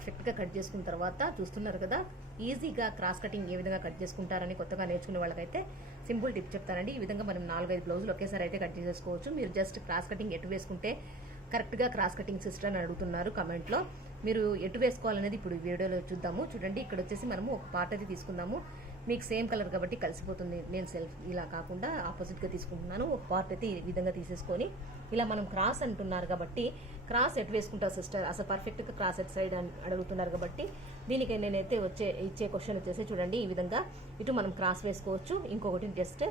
పర్ఫెక్ట్గా కట్ చేసుకున్న తర్వాత చూస్తున్నారు కదా ఈజీగా క్రాస్ కటింగ్ ఏ విధంగా కట్ చేసుకుంటారని కొత్తగా నేర్చుకునే వాళ్ళకైతే సింపుల్ టిప్ చెప్తానండి. ఈ విధంగా మనం నాలుగైదు బ్లౌజులు ఒకేసారి అయితే కట్ చేసేసుకోవచ్చు. మీరు జస్ట్ క్రాస్ కటింగ్ ఎటు వేసుకుంటే కరెక్ట్గా క్రాస్ కటింగ్ సిస్టర్ అని అడుగుతున్నారు కమెంట్లో. మీరు ఎటు వేసుకోవాలనేది ఇప్పుడు వీడియోలో చూద్దాము. చూడండి ఇక్కడ వచ్చేసి మనము ఒక పార్ట్ అయితే తీసుకుందాము. మీకు సేమ్ కలర్ కాబట్టి కలిసిపోతుంది. నేను సెల్ఫ్ ఇలా కాకుండా ఆపోజిట్గా తీసుకుంటున్నాను. ఒక పార్ట్ అయితే ఈ విధంగా తీసేసుకొని ఇలా మనం క్రాస్ అంటున్నారు కాబట్టి క్రాస్ ఎటు వేసుకుంటారు సిస్టర్? అసలు పర్ఫెక్ట్గా క్రాస్ ఎట్ సైడ్ అని అడుగుతున్నారు కాబట్టి దీనికి నేనైతే వచ్చే ఇచ్చే క్వశ్చన్ వచ్చేసి చూడండి. ఈ విధంగా ఇటు మనం క్రాస్ వేసుకోవచ్చు. ఇంకొకటి జస్ట్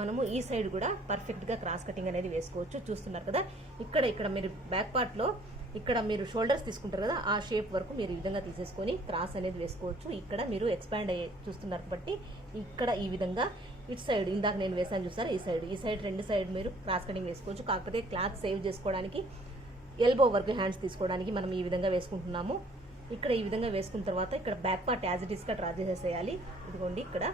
మనము ఈ సైడ్ కూడా పర్ఫెక్ట్గా క్రాస్ కటింగ్ అనేది వేసుకోవచ్చు. చూస్తున్నారు కదా? ఇక్కడ ఇక్కడ మీరు బ్యాక్ పార్ట్లో ఇక్కడ మీరు షోల్డర్స్ తీసుకుంటారు కదా ఆ షేప్ వరకు మీరు ఈ విధంగా తీసేసుకొని క్రాస్ అనేది వేసుకోవచ్చు. ఇక్కడ మీరు ఎక్స్పాండ్ అయ్యే చూస్తున్నారు కాబట్టి ఇక్కడ ఈ విధంగా ఇటు సైడ్ ఇందాక నేను వేసాను చూసారు ఈ సైడ్. ఈ సైడ్ రెండు సైడ్ మీరు క్రాస్ కటింగ్ వేసుకోవచ్చు. కాకపోతే క్లాత్ సేవ్ చేసుకోవడానికి ఎల్బో వర్క్ హ్యాండ్స్ తీసుకోవడానికి మనం ఈ విధంగా వేసుకుంటున్నాము. ఇక్కడ ఈ విధంగా వేసుకున్న తర్వాత ఇక్కడ బ్యాక్ పార్ట్ యాజ్ ఇట్ ఈస్గా డ్రా చేసేసేయాలి. ఇదిగోండి ఇక్కడ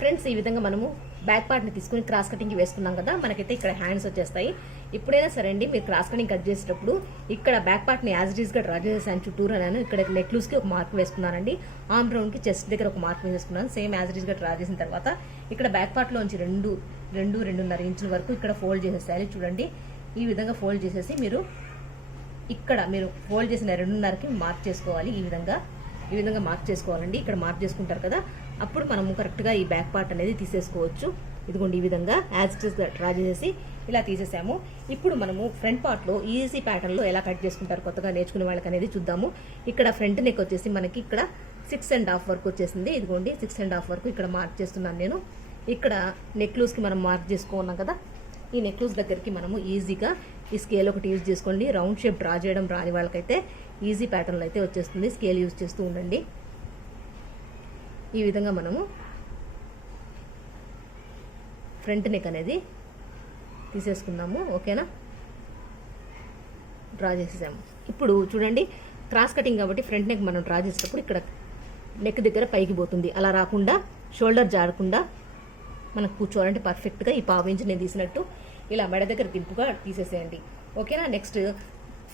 ఫ్రెండ్స్ ఈ విధంగా మనము బ్యాక్ పార్ట్ని తీసుకుని క్రాస్ కటింగ్ వేసుకున్నాం కదా మనకైతే ఇక్కడ హ్యాండ్స్ వచ్చేస్తాయి. ఇప్పుడైనా సరే అండి మీరు క్రాస్ కటింగ్ కట్ చేసేటప్పుడు ఇక్కడ బ్యాక్ పార్ట్ని యాజ్ ఇట్ డ్రా చేసేసాను చుట్టూరు నేను. ఇక్కడ నెక్ లూస్కి ఒక మార్క్ వేసుకున్నానండి. ఆమ్ రౌండ్కి చెస్ట్ దగ్గర ఒక మార్క్ వేసుకున్నాను సేమ్ యాజ్ ఇట్ డ్రా చేసిన తర్వాత ఇక్కడ బ్యాక్ పార్ట్లోంచి రెండు రెండు రెండున్నర ఇంచుల వరకు ఇక్కడ ఫోల్డ్ చేసేసేయాలి చూడండి ఈ విధంగా ఫోల్డ్ చేసేసి మీరు ఇక్కడ మీరు ఫోల్డ్ చేసిన రెండున్నరకి మార్క్ చేసుకోవాలి. ఈ విధంగా ఈ విధంగా మార్క్ చేసుకోవాలండి. ఇక్కడ మార్క్ చేసుకుంటారు కదా అప్పుడు మనము కరెక్ట్గా ఈ బ్యాక్ పార్ట్ అనేది తీసేసుకోవచ్చు. ఇదిగోండి ఈ విధంగా యాజ్గా డ్రా చేసేసి ఇలా తీసేసాము. ఇప్పుడు మనము ఫ్రంట్ పార్ట్లో ఈజీ ప్యాటర్న్లో ఎలా కట్ చేసుకుంటారు కొత్తగా నేర్చుకునే వాళ్ళకి అనేది చూద్దాము. ఇక్కడ ఫ్రంట్ నెక్ వచ్చేసి మనకి ఇక్కడ సిక్స్ అండ్ హాఫ్ వరకు వచ్చేసింది. ఇదిగోండి సిక్స్ అండ్ హాఫ్ వరకు ఇక్కడ మార్క్ చేస్తున్నాను నేను. ఇక్కడ నెక్లూస్కి మనం మార్క్ చేసుకున్నాం కదా. ఈ నెక్లూస్ దగ్గరికి మనము ఈజీగా ఈ స్కేల్ ఒకటి యూజ్ చేసుకోండి. రౌండ్ షేప్ డ్రా చేయడం రాని వాళ్ళకైతే ఈజీ ప్యాటర్న్లో అయితే వచ్చేస్తుంది. స్కేల్ యూజ్ చేస్తూ ఉండండి. ఈ విధంగా మనము ఫ్రంట్ నెక్ అనేది తీసేసుకుందాము ఓకేనా? డ్రా చేసేసాము. ఇప్పుడు చూడండి క్రాస్ కటింగ్ కాబట్టి ఫ్రంట్ నెక్ మనం డ్రా చేసేటప్పుడు ఇక్కడ నెక్ దగ్గర పైకి పోతుంది. అలా రాకుండా షోల్డర్ జారకుండా మనకు కూర్చోవాలంటే పర్ఫెక్ట్గా ఈ పావు ఇంచు నేను తీసినట్టు ఇలా మెడ దగ్గర దింపుగా తీసేసేయండి. ఓకేనా? నెక్స్ట్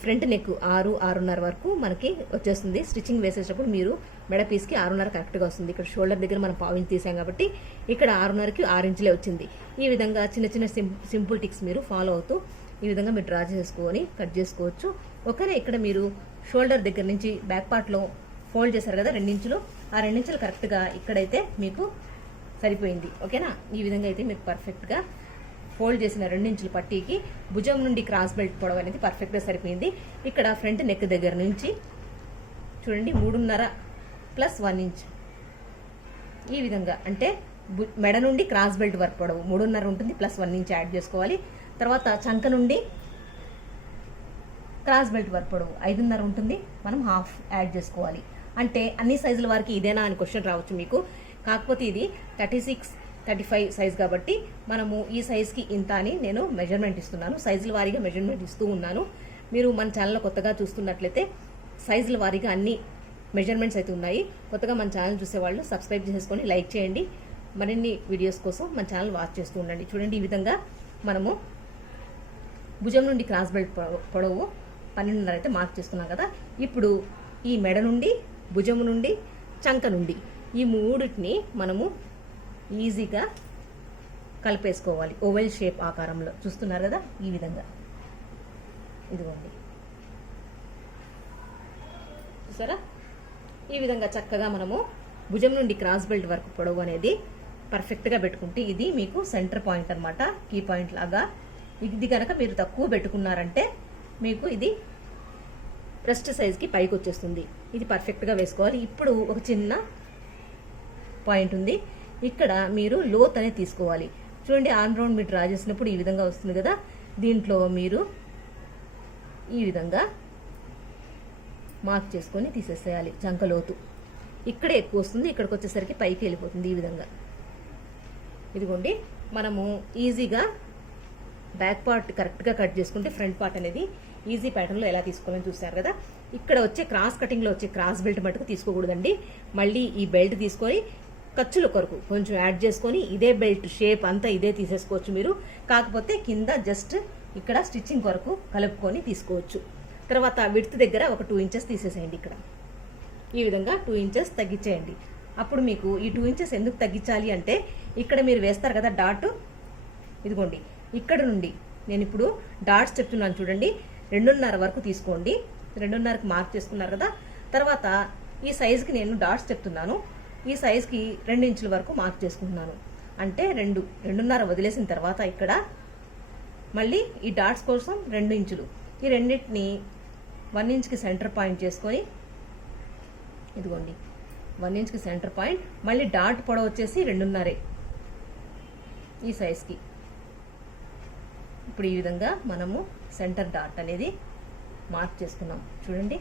ఫ్రంట్ నెక్ ఆరు ఆరున్నర వరకు మనకి వచ్చేస్తుంది. స్టిచ్చింగ్ వేసేటప్పుడు మీరు మెడ పీస్కి ఆరున్నర కరెక్ట్గా వస్తుంది. ఇక్కడ షోల్డర్ దగ్గర మనం పావు ఇంచ్ తీసాం కాబట్టి ఇక్కడ ఆరున్నరకి ఆరు ఇంచులే వచ్చింది. ఈ విధంగా చిన్న చిన్న సింపుల్ టిక్స్ మీరు ఫాలో అవుతూ ఈ విధంగా మీరు డ్రా చేసుకొని కట్ చేసుకోవచ్చు. ఒకనే ఇక్కడ మీరు షోల్డర్ దగ్గర నుంచి బ్యాక్ పార్ట్లో ఫోల్డ్ చేశారు కదా రెండించులు. ఆ రెండించులు కరెక్ట్గా ఇక్కడైతే మీకు సరిపోయింది. ఓకేనా? ఈ విధంగా అయితే మీకు పర్ఫెక్ట్గా ఫోల్డ్ చేసిన రెండించుల పట్టీకి భుజం నుండి క్రాస్ బెల్ట్ పొడవు అనేది పర్ఫెక్ట్గా సరిపోయింది. ఇక్కడ ఫ్రంట్ నెక్ దగ్గర నుంచి చూడండి మూడున్నర ప్లస్ వన్ ఇంచ్. ఈ విధంగా అంటే మెడ నుండి క్రాస్ బెల్ట్ వరకు పొడవు. మూడున్నర ఉంటుంది ప్లస్ వన్ ఇంచ్ యాడ్ చేసుకోవాలి. తర్వాత చంక నుండి క్రాస్ బెల్ట్ వరకు పొడవు. ఐదున్నర ఉంటుంది మనం హాఫ్ యాడ్ చేసుకోవాలి. అంటే అన్ని సైజుల వారికి ఇదేనా అని క్వశ్చన్ రావచ్చు మీకు. కాకపోతే ఇది thirty six thirty five size కాబట్టి మనము ఈ సైజ్కి ఇంత అని నేను మెజర్మెంట్ ఇస్తున్నాను. సైజుల వారీగా మెజర్మెంట్ ఇస్తూ ఉన్నాను. మీరు మన ఛానల్ కొత్తగా చూస్తున్నట్లయితే సైజుల వారీగా అన్ని మెజర్మెంట్స్ అయితే ఉన్నాయి. కొత్తగా మన ఛానల్ చూసేవాళ్ళు సబ్స్క్రైబ్ చేసుకొని లైక్ చేయండి. మరిన్ని వీడియోస్ కోసం మన ఛానల్ వాచ్ చేస్తూ ఉండండి. చూడండి ఈ విధంగా మనము భుజం నుండి క్రాస్ బెల్ట్ పొడవు- పొడవు పన్నెండున్నర అయితే మార్క్ చేసుకున్నాం కదా. ఇప్పుడు ఈ మెడ నుండి భుజము నుండి చంక నుండి ఈ మూడిటిని మనము ఈజీగా కలిపేసుకోవాలి. ఓవెల్ షేప్ ఆకారంలో. చూస్తున్నారు కదా ఈ విధంగా. ఇదిగోండి. చూసారా? ఈ విధంగా చక్కగా మనము భుజం నుండి క్రాస్ బెల్ట్ వరకు పొడవు అనేది పర్ఫెక్ట్గా పెట్టుకుంటే ఇది మీకు సెంటర్ పాయింట్ అనమాట కీ పాయింట్ లాగా. ఇది కనుక మీరు తక్కువ పెట్టుకున్నారంటే మీకు ఇది బ్రెస్ట్ సైజ్కి పైకి వచ్చేస్తుంది. ఇది పర్ఫెక్ట్గా వేసుకోవాలి. ఇప్పుడు ఒక చిన్న పాయింట్ ఉంది. ఇక్కడ మీరు లోత్ అనేది తీసుకోవాలి. చూడండి ఆన్ రౌండ్ మీరు డ్రా చేసినప్పుడు ఈ విధంగా వస్తుంది కదా. దీంట్లో మీరు ఈ విధంగా మార్క్ చేసుకొని తీసేసేయాలి జంకలోతు. ఇక్కడ ఇక్కడే ఎక్కువ వస్తుంది ఇక్కడికి వచ్చేసరికి పైకి వెళ్ళిపోతుంది ఈ విధంగా. ఇదిగోండి మనము ఈజీగా బ్యాక్ పార్ట్ కరెక్ట్గా కట్ చేసుకుంటే ఫ్రంట్ పార్ట్ అనేది ఈజీ ప్యాటర్న్లో ఎలా తీసుకోవాలని చూస్తారు కదా. ఇక్కడ వచ్చే క్రాస్ కటింగ్లో వచ్చే క్రాస్ బెల్ట్ మటుకు తీసుకోకూడదండి. మళ్ళీ ఈ బెల్ట్ తీసుకొని ఖర్చుల కొరకు కొంచెం యాడ్ చేసుకొని ఇదే బెల్ట్ షేప్ అంతా ఇదే తీసేసుకోవచ్చు మీరు. కాకపోతే కింద జస్ట్ ఇక్కడ స్టిచ్చింగ్ కొరకు కలుపుకొని తీసుకోవచ్చు. తర్వాత విడ్త్ దగ్గర ఒక టూ ఇంచెస్ తీసేసేయండి ఇక్కడ. ఈ విధంగా టూ ఇంచెస్ తగ్గించేయండి. అప్పుడు మీకు ఈ టూ ఇంచెస్ ఎందుకు తగ్గించాలి అంటే ఇక్కడ మీరు వేస్తారు కదా డాట్ ఇదిగోండి ఇక్కడ నుండి నేను ఇప్పుడు డాట్స్ చెప్తున్నాను చూడండి. రెండున్నర వరకు తీసుకోండి. రెండున్నరకు మార్క్ చేసుకున్నారు కదా. తర్వాత ఈ సైజుకి నేను డాట్స్ చెప్తున్నాను. ఈ సైజుకి రెండు ఇంచుల వరకు మార్క్ చేసుకుంటున్నాను. అంటే రెండు రెండున్నర వదిలేసిన తర్వాత ఇక్కడ మళ్ళీ ఈ డాట్స్ కోసం రెండు ఇంచులు. ఈ రెండింటిని వన్ ఇంచ్కి సెంటర్ పాయింట్ చేసుకొని ఇదిగోండి. వన్ ఇంచ్కి సెంటర్ పాయింట్. మళ్ళీ డాట్ పొడవు వచ్చేసి రెండున్నరే ఈ సైజ్కి. ఇప్పుడు ఈ విధంగా మనము సెంటర్ డాట్ అనేది మార్క్ చేసుకున్నాం. చూడండి.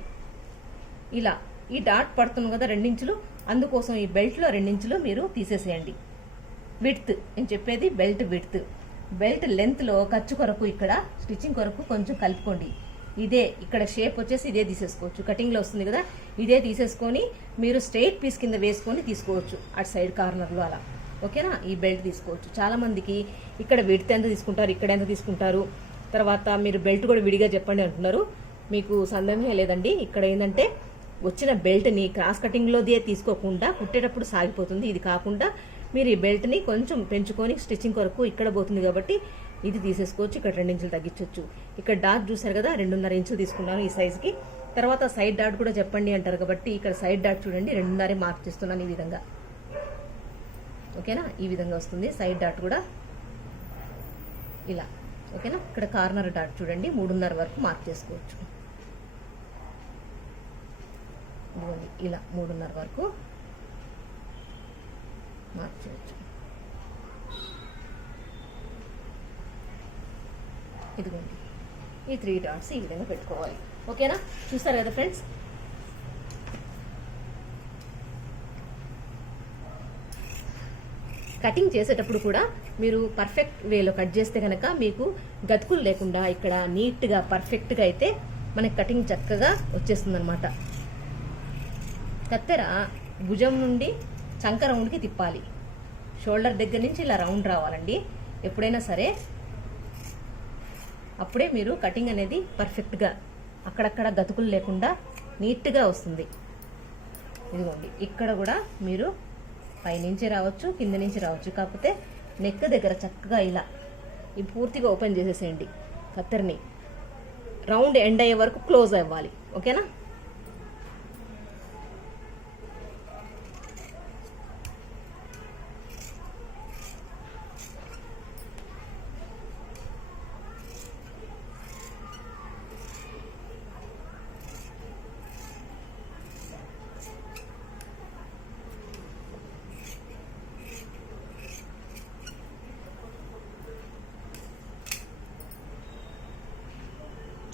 ఇలా ఈ డాట్ పడుతుంది కదా రెండించులు. అందుకోసం ఈ బెల్ట్లో రెండించులు మీరు తీసేసేయండి. విడ్త్ నేను చెప్పేది బెల్ట్ విడ్త్. బెల్ట్ లెంత్లో ఖర్చు కొరకు ఇక్కడ స్టిచ్చింగ్ కొరకు కొంచెం కలుపుకోండి. ఇదే ఇక్కడ షేప్ వచ్చేసి ఇదే తీసేసుకోవచ్చు. కటింగ్లో వస్తుంది కదా ఇదే తీసేసుకొని మీరు స్ట్రైట్ పీస్ కింద వేసుకొని తీసుకోవచ్చు. అటు సైడ్ కార్నర్లో అలా. ఓకేనా ఈ బెల్ట్ తీసుకోవచ్చు. చాలామందికి ఇక్కడ విడ్త్ ఎంత తీసుకుంటారు ఇక్కడ ఎంత తీసుకుంటారు తర్వాత మీరు బెల్ట్ కూడా విడిగా చెప్పండి అంటున్నారు. మీకు సందేహమే లేదండి. ఇక్కడ ఏంటంటే వచ్చిన బెల్ట్ని క్రాస్ కటింగ్లోదే తీసుకోకుండా కుట్టేటప్పుడు సాగిపోతుంది. ఇది కాకుండా మీరు ఈ బెల్ట్ని కొంచెం పెంచుకొని స్టిచ్చింగ్ కొరకు ఇక్కడ పోతుంది కాబట్టి ఇది తీసేసుకోవచ్చు ఇక్కడ రెండు ఇంచులు తగ్గించవచ్చు ఇక్కడ డాట్ చూసారు కదా రెండున్నర ఇంచులు తీసుకున్నాను ఈ సైజుకి తర్వాత సైడ్ డాట్ కూడా చెప్పండి అంటారు కాబట్టి ఇక్కడ సైడ్ డాట్ చూడండి రెండున్నరే మార్క్ చేస్తున్నాను ఈ విధంగా. ఓకేనా? ఈ విధంగా వస్తుంది సైడ్ డాట్ కూడా. ఇలా. ఓకేనా? ఇక్కడ కార్నర్ డాట్ చూడండి మూడున్నర వరకు మార్క్ చేసుకోవచ్చు. ఇలా మూడున్నర వరకు మార్క్ చేయొచ్చు. ఇదిగోండి. ఈ త్రీ డాట్స్ ఈ విధంగా పెట్టుకోవాలి. ఓకేనా? చూస్తారు కదా ఫ్రెండ్స్ కటింగ్ చేసేటప్పుడు కూడా మీరు పర్ఫెక్ట్ వేలో కట్ చేస్తే కనుక మీకు గతుకులు లేకుండా ఇక్కడ నీట్గా పర్ఫెక్ట్గా అయితే మనకి కటింగ్ చక్కగా వచ్చేస్తుంది అనమాట కత్తెర భుజం నుండి చంక రౌండ్కి తిప్పాలి. షోల్డర్ దగ్గర నుంచి ఇలా రౌండ్ రావాలండి. ఎప్పుడైనా సరే అప్పుడే మీరు కటింగ్ అనేది పర్ఫెక్ట్గా అక్కడక్కడ గతుకులు లేకుండా నీట్గా వస్తుంది. ఇదిగోండి ఇక్కడ కూడా మీరు పైనుంచి రావచ్చు కింద నుంచి రావచ్చు. కాకపోతే నెక్ దగ్గర చక్కగా ఇలా ఇది పూర్తిగా ఓపెన్ చేసేసేయండి. కత్తెరని రౌండ్ ఎండ్ అయ్యే వరకు క్లోజ్ అవ్వాలి. ఓకేనా?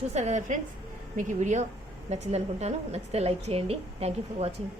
చూసారు కదా ఫ్రెండ్స్ మీకు ఈ వీడియో నచ్చిందనుకుంటాను. నచ్చితే లైక్ చేయండి. Thank you for watching